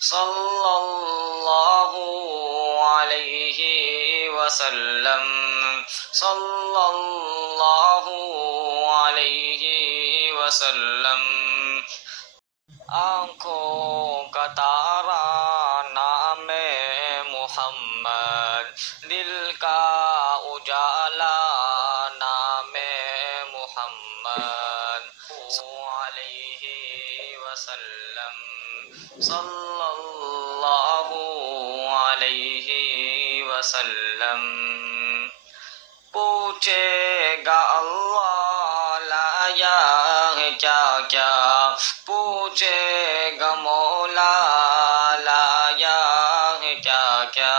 صلى الله عليه وسلم صلى الله عليه وسلم آنکھوں کا تارا نام محمد، دل کا اجالا نام محمد علیہ وسلم صلی اللہ علیہ وسلم۔ پوچھے گا اللہ لایا ہے کیا کیا، پوچھے گا مولا لایا ہے کیا کیا،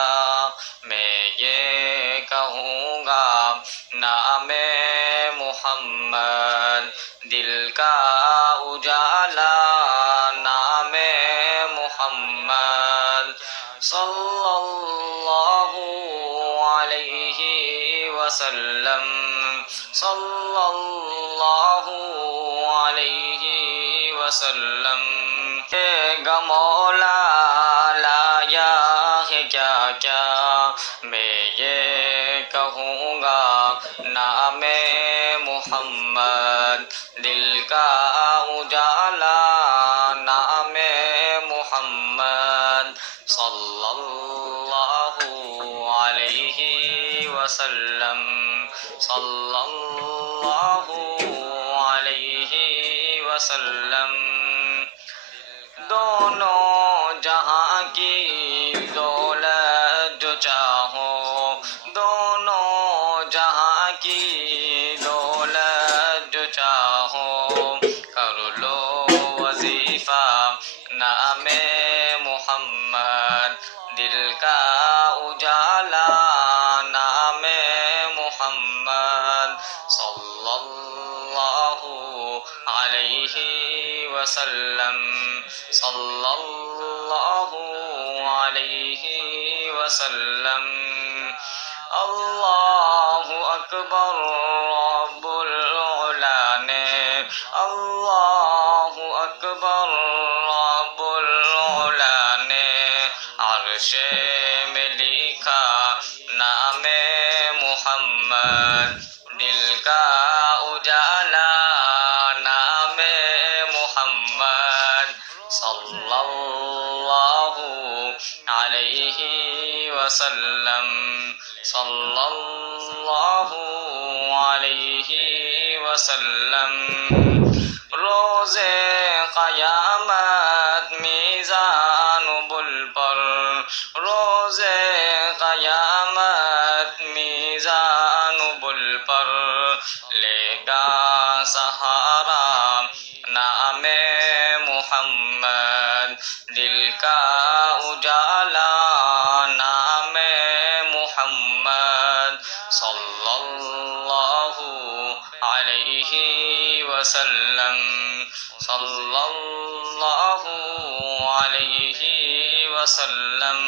میں یہ کہوں گا نام محمد، دل کا اجالا نام محمد صلی اللہ علیہ وسلم صلی اللہ علیہ وسلم۔ گا مولا لایا ہے کیا کیا، میں یہ کہوں گا نام محمد، دل کا اجالا نام محمد صلی اللہ علیہ وسلم صلی اللہ علیہ وسلم۔ دونوں جہاں کی دولت جو چاہو، دونوں جہاں کی دولت جو چاہو، کر لو وظیفہ نام محمد، دل کا اجالا نام محمد صلی اللہ علیہ وسلم صلی اللہ علیہ وسلم۔ اللہ اکبر رب العلا نے، اللہ اکبر رب العلا نے عرش میں لکھا نام محمد، دل کا اجالا نام محمد صلی اللہ علیہ وسلم صلی اللہ علیہ وسلم۔ روز قیامت میزان بل پر، روز قیامت میزان بل پر لے گا سہارا نام محمد، دل کا اجالا نام محمد صلی اللہ علیہ وسلم صلی اللہ علیہ وسلم۔